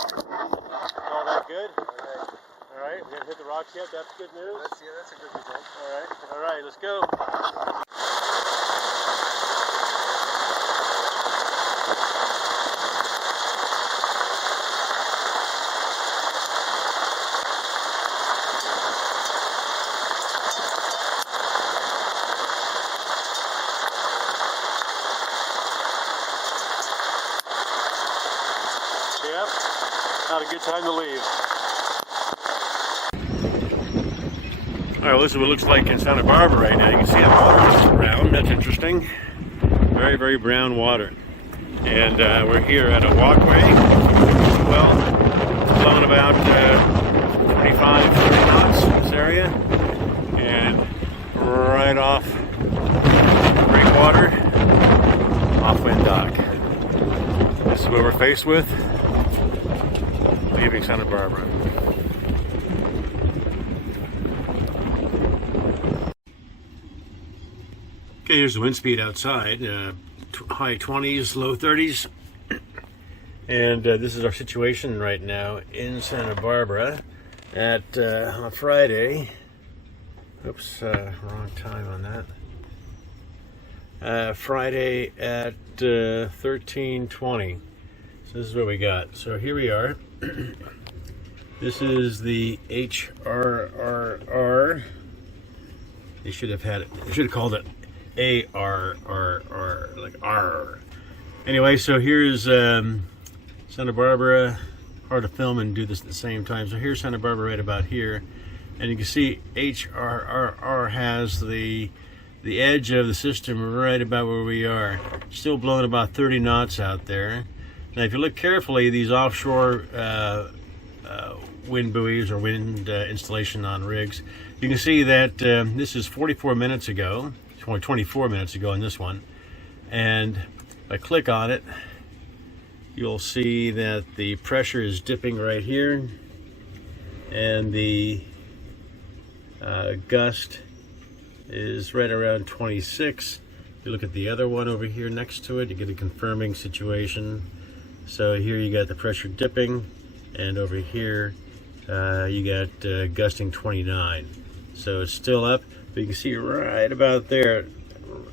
All that good? All right. We haven't hit the rocks yet. That's good news. That's a good result. All right. Let's go. Yep. Not a good time to leave. All right, well, this is what it looks like in Santa Barbara right now. You can see the water is brown. That's interesting. Very, very brown water. And we're here at a walkway. Well, blowing about 25, 30 knots in this area. And right off breakwater, off wind dock. This is what we're faced with, leaving Santa Barbara. Okay, here's the wind speed outside, high 20s, low 30s. And this is our situation right now in Santa Barbara at on Friday. Oops, wrong time on that. Friday at 13:20. So this is what we got. So here we are. This is the HRRR. They should have had it. They should have called it ARRR, like R. Anyway, so here's Santa Barbara. Hard to film and do this at the same time. So here's Santa Barbara right about here, and you can see HRRR has the edge of the system right about where we are. Still blowing about 30 knots out there. Now, if you look carefully, these offshore wind buoys or wind installation on rigs, you can see that this is 44 minutes ago. It's only 24 minutes ago in this one. And if I click on it, you'll see that the pressure is dipping right here, and the gust is right around 26. If you look at the other one over here next to it, you get a confirming situation. So here you got the pressure dipping, and over here you got gusting 29. So it's still up, but you can see right about there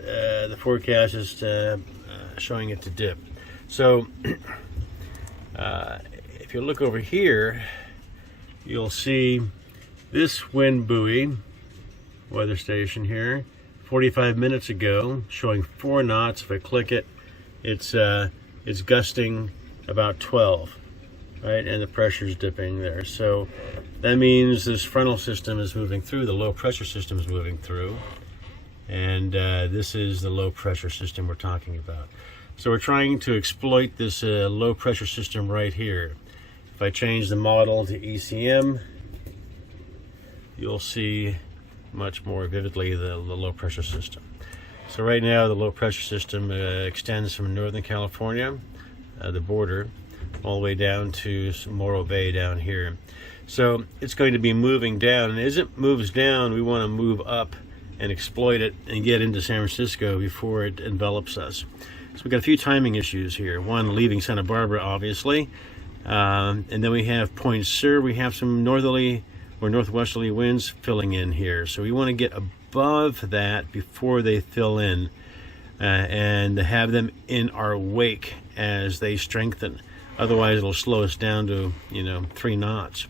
the forecast is showing it to dip. So if you look over here, you'll see this wind buoy weather station here 45 minutes ago showing 4 knots. If I click it, it's gusting about 12, right? And the pressure is dipping there. So that means this frontal system is moving through, the low pressure system is moving through, and this is the low pressure system we're talking about. So we're trying to exploit this low pressure system right here. If I change the model to ECM, you'll see much more vividly the low pressure system. So right now the low pressure system extends from Northern California, the border, all the way down to Morro Bay down here. So it's going to be moving down, and as it moves down, we want to move up and exploit it and get into San Francisco before it envelops us. So we've got a few timing issues here. One, leaving Santa Barbara, obviously, and then we have Point Sur. We have some northerly or northwesterly winds filling in here. So we want to get above that before they fill in, and have them in our wake as they strengthen. Otherwise, it'll slow us down to 3 knots.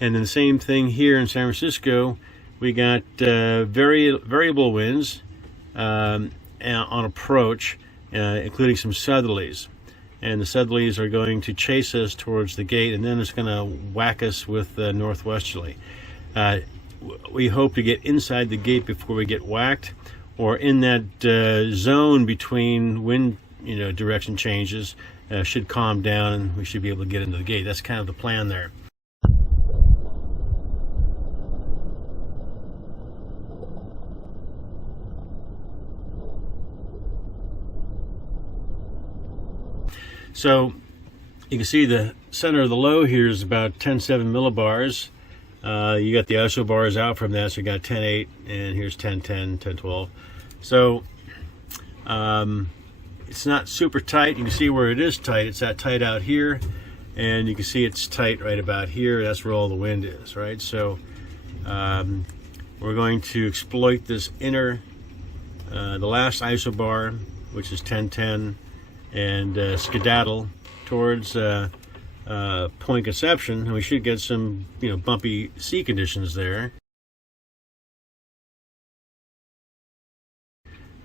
And then the same thing here in San Francisco. We got variable winds on approach, including some southerlies. And the southerlies are going to chase us towards the gate, and then it's going to whack us with northwesterly. We hope to get inside the gate before we get whacked, or in that zone between wind direction changes should calm down, and we should be able to get into the gate. That's kind of the plan there. So you can see the center of the low here is about 10.7 millibars. You got the isobars out from that, so you got 10.8, and here's 10.10, 10.12. So it's not super tight. You can see where it is tight. It's that tight out here. and you can see it's tight right about here. That's where all the wind is, right? So we're going to exploit this inner, the last isobar, which is 1010, and skedaddle towards Point Conception, and we should get some, bumpy sea conditions there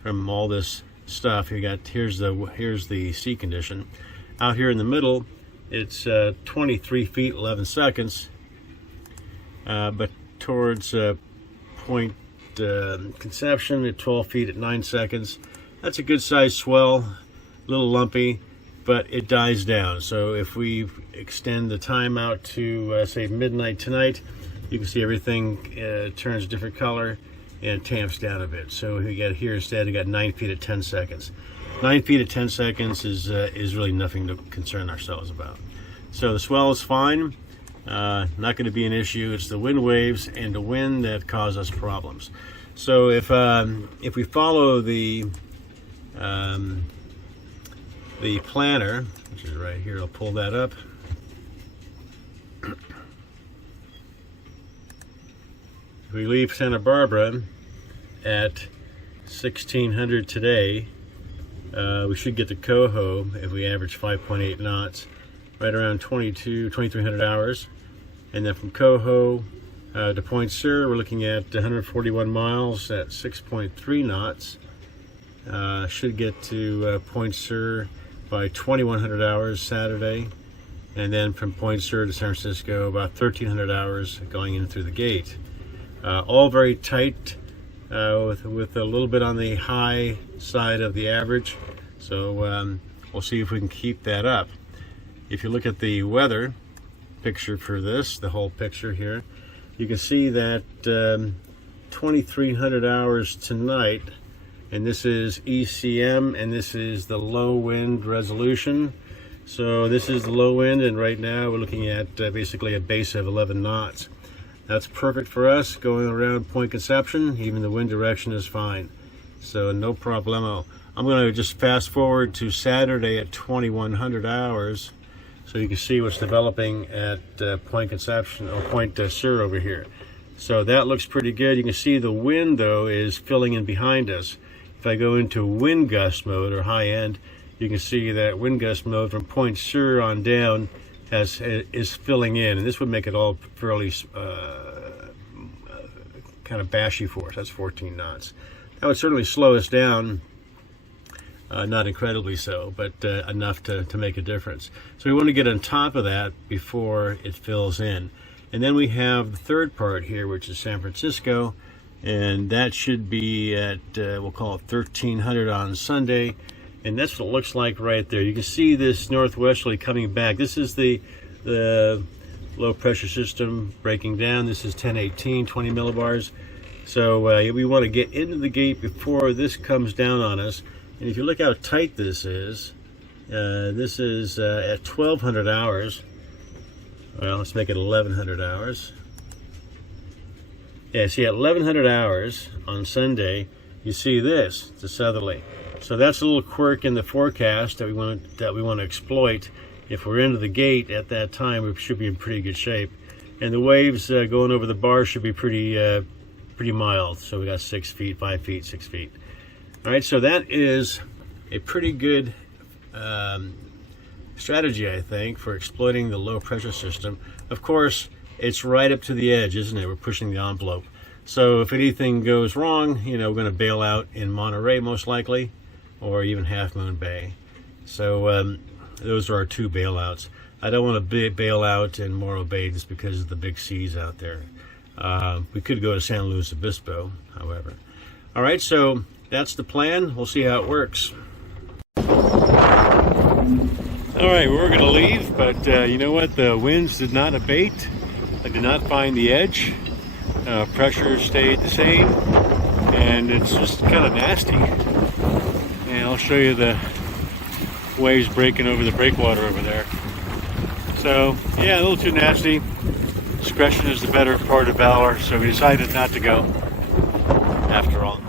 from all this stuff. Here's the sea condition. Out here in the middle, it's 23 feet 11 seconds, but towards Point Conception at 12 feet at 9 seconds. That's a good sized swell, a little lumpy, but it dies down. So if we extend the time out to say midnight tonight, you can see everything turns a different color and tamps down a bit. So we got here instead, we got 9 feet at 10 seconds. 9 feet at 10 seconds is really nothing to concern ourselves about. So the swell is fine, not going to be an issue. It's the wind waves and the wind that cause us problems. So if we follow the planner, which is right here, I'll pull that up. If we leave Santa Barbara at 1600 today, we should get to Coho if we average 5.8 knots, right around 2300 hours. And then from Coho to Point Sur, we're looking at 141 miles at 6.3 knots. Should get to Point Sur by 2100 hours Saturday, and then from Point Sur to San Francisco about 1300 hours going in through the gate. All very tight, with a little bit on the high side of the average. So we'll see if we can keep that up. If you look at the weather picture for this, the whole picture here, you can see that 2300 hours tonight, and this is ECM, and this is the low wind resolution. So this is the low wind, and right now we're looking at basically a base of 11 knots. That's perfect for us going around Point Conception. Even the wind direction is fine, so no problemo. I'm going to just fast forward to Saturday at 2100 hours so you can see what's developing at Point Conception, or Point Sur over here. So that looks pretty good. You can see the wind though is filling in behind us. If I go into wind gust mode, or high end, you can see that wind gust mode from Point Sur on down is filling in, and this would make it all fairly kind of bashy for us. That's 14 knots. That would certainly slow us down, not incredibly so, but enough to make a difference. So we want to get on top of that before it fills in. And then we have the third part here, which is San Francisco, and that should be at we'll call it 1300 on Sunday. And that's what it looks like right there. You can see this northwesterly coming back. This is the low pressure system breaking down. This is 1018, 20 millibars. So we want to get into the gate before this comes down on us. And if you look how tight this is at 1200 hours. Well, let's make it 1100 hours. Yeah, see, at 1100 hours on Sunday, you see this, it's a southerly. So that's a little quirk in the forecast that we want to exploit. If we're into the gate at that time, we should be in pretty good shape. And the waves going over the bar should be pretty mild. So we got 6 feet, 5 feet, 6 feet. All right, so that is a pretty good strategy, I think, for exploiting the low pressure system. Of course, it's right up to the edge, isn't it? We're pushing the envelope. So if anything goes wrong, we're going to bail out in Monterey most likely, or even Half Moon Bay. So those are our two bailouts. I don't want to bail out in Morro Bay just because of the big seas out there. We could go to San Luis Obispo, however. All right, so that's the plan. We'll see how it works. All right, we're going to leave, but you know what? The winds did not abate. I did not find the edge. Pressure stayed the same, and it's just kind of nasty. And I'll show you the waves breaking over the breakwater over there. So yeah, a little too nasty. Discretion is the better part of valor, so we decided not to go after all.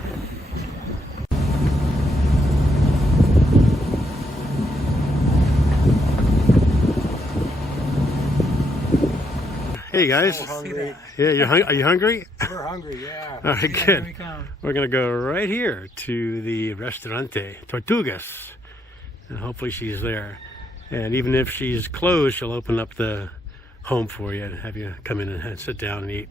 Hey guys. So hungry. Yeah, are you hungry? We're hungry, yeah. All right, good. we come. We're gonna go right here to the Restaurante Tortugas, and hopefully she's there. And even if she's closed, she'll open up the home for you and have you come in and sit down and eat.